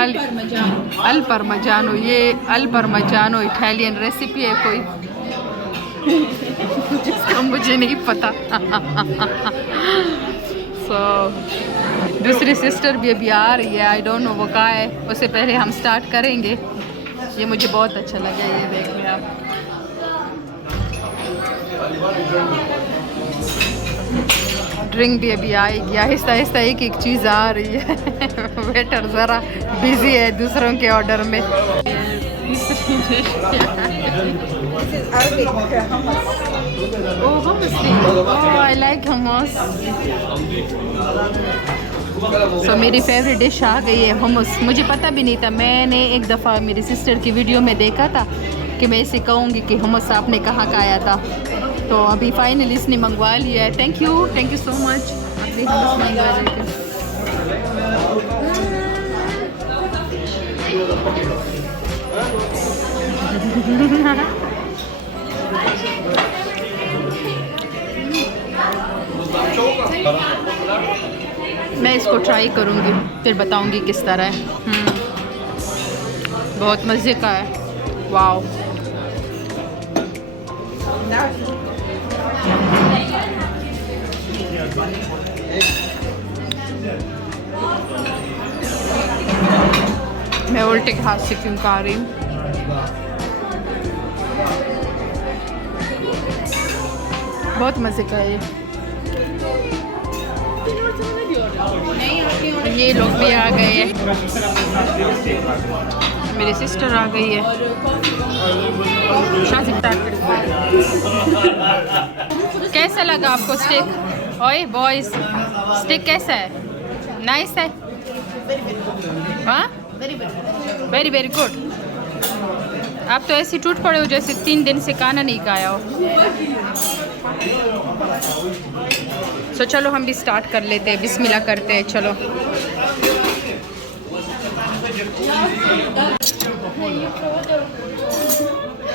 अल परमजानो, ये अल परमजानो Italian recipe है कोई जिसका मुझे नहीं पता। दूसरी सिस्टर भी अभी आ रही है, आई डोंट नो वो कहाँ है। उससे पहले हम स्टार्ट करेंगे। ये मुझे बहुत अच्छा लगा, ये देख लें आप। ड्रिंक भी अभी आएगी, आहिस्ता आहिस्ता एक एक चीज़ आ रही है। वेटर ज़रा बिजी है दूसरों के ऑर्डर में। I like hummus। सो मेरी फेवरेट डिश आ गई है hummus। मुझे पता भी नहीं था, मैंने एक दफ़ा मेरी सिस्टर की वीडियो में देखा था कि मैं इसे कहूँगी कि hummus आपने कहाँ का आया था, तो अभी फाइनली इसने मंगवा लिया है। Thank you so much. अपनी hummus मंगवा लेके मैं इसको ट्राई करूँगी, फिर बताऊँगी किस तरह है। बहुत मज़े का है, वाओ। मैं उल्टे हाथ से क्यों खा रही हूँ। बहुत मज़े का है ये लोग भी आ गए हैं, मेरी सिस्टर आ गई है। कैसा लगा आपको स्टेक? ओए बॉयज, स्टेक कैसा है? नाइस है? हाँ, वेरी वेरी गुड। आप तो ऐसे टूट पड़े हो जैसे 3 दिन से खाना नहीं खाया हो। तो चलो हम भी स्टार्ट कर लेते हैं, बिस्मिल्लाह करते हैं, चलो।